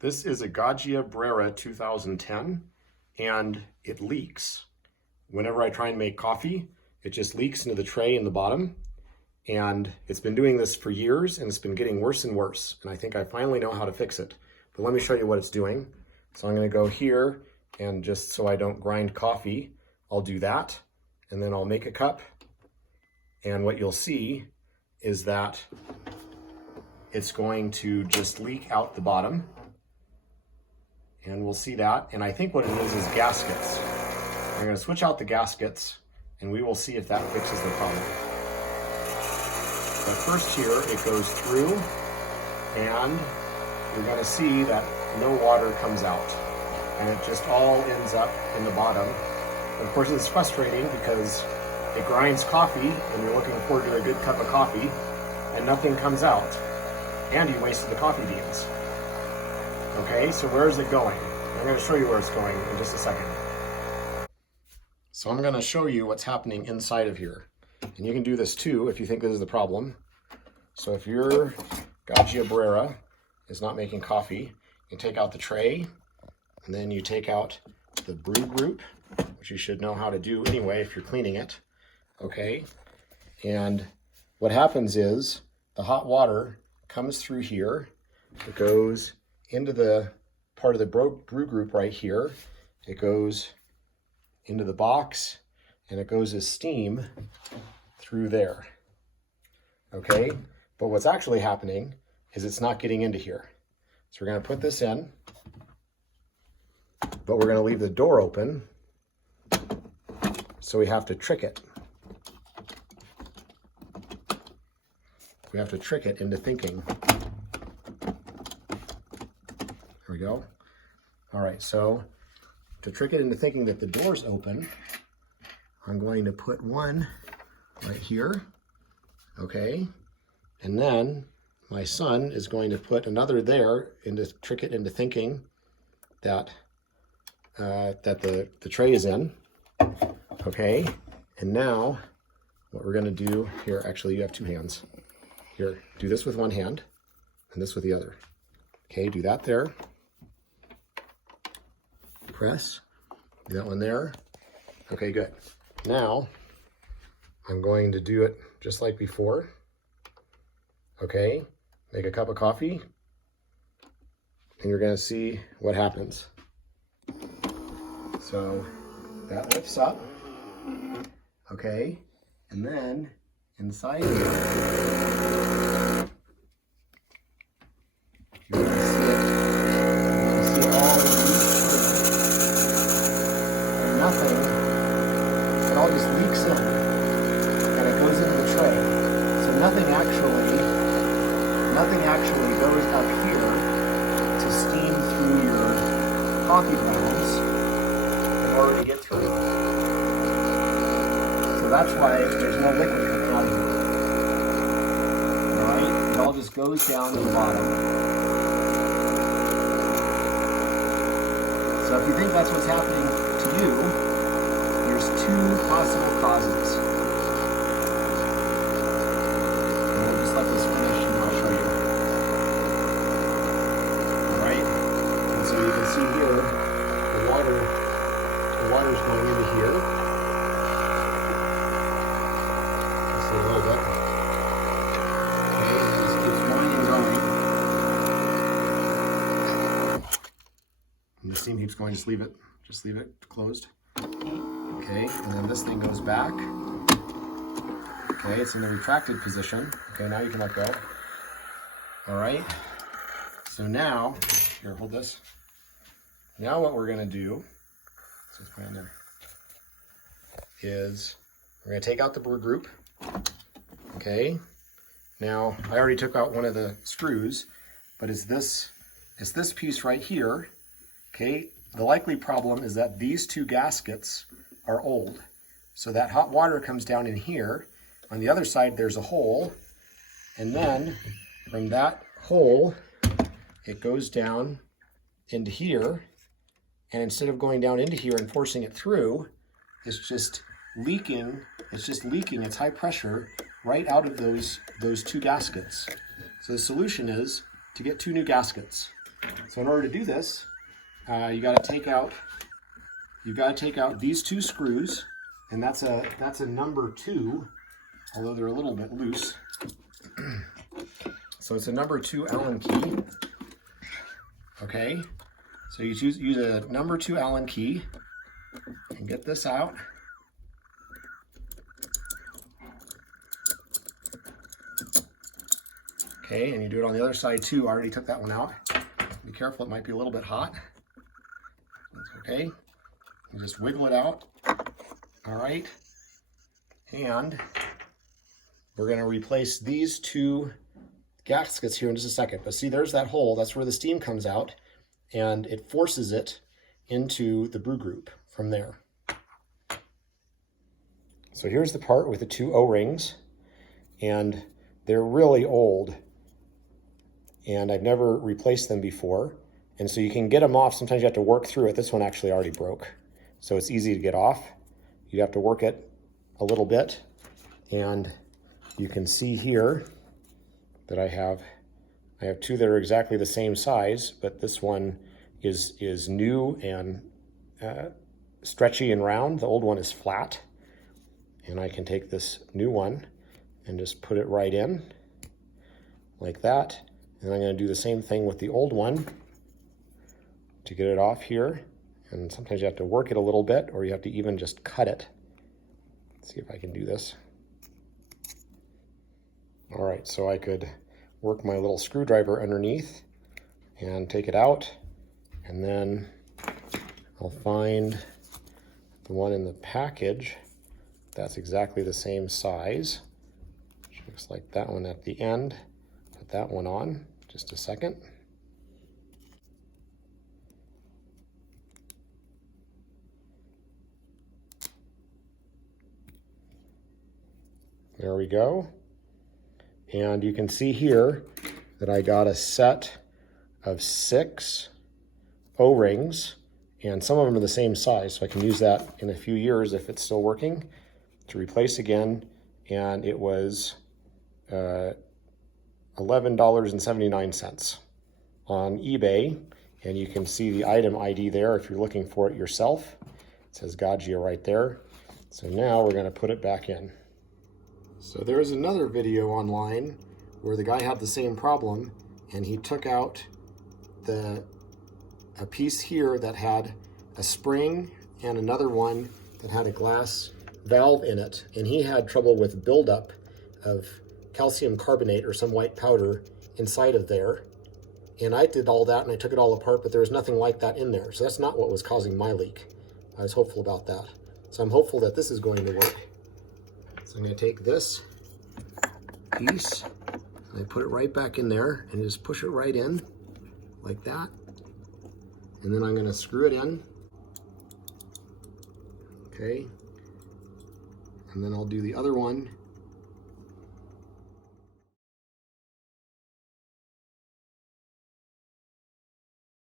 This is a Gaggia Brera 2010, and it leaks. Whenever I try and make coffee, it just leaks into the tray in the bottom. And it's been doing this for years, and it's been getting worse and worse. And I think I finally know how to fix it. But let me show you what it's doing. So I'm gonna go here, and just so I don't grind coffee, I'll do that. And then I'll make a cup. And what you'll see is that it's going to just leak out the bottom. And we'll see that. And I think what it is gaskets. I'm going to switch out the gaskets, and we will see if that fixes the problem. But first here, it goes through, and you're going to see that no water comes out. And it just all ends up in the bottom. And of course, it's frustrating because it grinds coffee, and you're looking forward to a good cup of coffee, and nothing comes out. And you wasted the coffee beans. Okay, so where is it going? I'm going to show you where it's going in just a second. So I'm going to show you what's happening inside of here. And you can do this too if you think this is the problem. So if your Gaggia Brera is not making coffee, you take out the tray, and then you take out the brew group, which you should know how to do anyway if you're cleaning it. Okay, and what happens is the hot water comes through here. It goes into the part of the brew group right here. It goes into the box, and it goes as steam through there. Okay, but what's actually happening is it's not getting into here. So we're going to put this in, but we're going to leave the door open, so we have to trick it. We have to trick it into thinking. There we go. All right, so to trick it into thinking that the door's open, I'm going to put one right here, okay? And then my son is going to put another there to trick it into thinking that the tray is in, okay? And now what we're gonna do here, actually you have two hands. Here, do this with one hand and this with the other. Okay, do that there. Press, do that one there. Okay, good. Now, I'm going to do it just like before. Okay, make a cup of coffee, and you're gonna see what happens. So, that lifts up, okay, and then inside here, you're gonna see it. It all just leaks in, and it goes into the tray. So nothing actually goes up here to steam through your coffee grounds in order to get through. So that's why there's no liquid coming out of here. All right, it all just goes down to the bottom. So if you think that's what's happening to you, there's two possible causes. And we'll just let this finish and I'll show you. Alright? And so you can see here, the water's going into here. Just a little bit. Okay, and it just keeps going and going. And the steam keeps going, just leave it closed. Okay, and then this thing goes back. Okay, it's in the retracted position. Okay, now you can let go. All right, so now, here, hold this. Now what we're gonna do, so let's put it in there, is we're gonna take out the brew group. Okay, now I already took out one of the screws, but it's this piece right here. Okay, the likely problem is that these two gaskets are old. So that hot water comes down in here. On the other side, there's a hole. And then from that hole, it goes down into here. And instead of going down into here and forcing it through, it's just leaking. It's just leaking. It's high pressure right out of those two gaskets. So the solution is to get two new gaskets. So in order to do this, you've got to take out these two screws, and that's a number 2, although they're a little bit loose. So it's a number 2 Allen key. Okay, so you use a number 2 Allen key and get this out. Okay, and you do it on the other side too. I already took that one out. Be careful, it might be a little bit hot. That's okay. You just wiggle it out. All right, and we're going to replace these 2 gaskets here in just a second. But see, there's that hole. That's where the steam comes out, and it forces it into the brew group from there. So here's the part with the 2 O-rings, and they're really old, and I've never replaced them before. And so you can get them off. Sometimes you have to work through it. This one actually already broke, so it's easy to get off. You have to work it a little bit, and you can see here that I have 2 that are exactly the same size, but this one is new and stretchy and round. The old one is flat, and I can take this new one and just put it right in like that. And I'm going to do the same thing with the old one to get it off here. And sometimes you have to work it a little bit, or you have to even just cut it. Let's see if I can do this. All right, so I could work my little screwdriver underneath and take it out, and then I'll find the one in the package that's exactly the same size, which looks like that one at the end. Put that one on, just a second. There we go. And you can see here that I got a set of 6 O-rings, and some of them are the same size, so I can use that in a few years if it's still working to replace again. And it was $11.79 on eBay, and you can see the item ID there if you're looking for it yourself. It says Gaggia right there. So now we're going to put it back in. So there's another video online where the guy had the same problem, and he took out a piece here that had a spring and another one that had a glass valve in it, and he had trouble with buildup of calcium carbonate or some white powder inside of there. And I did all that and I took it all apart, but there was nothing like that in there. So that's not what was causing my leak. I was hopeful about that. So I'm hopeful that this is going to work. So I'm going to take this piece and I put it right back in there and just push it right in like that. And then I'm going to screw it in. Okay. And then I'll do the other one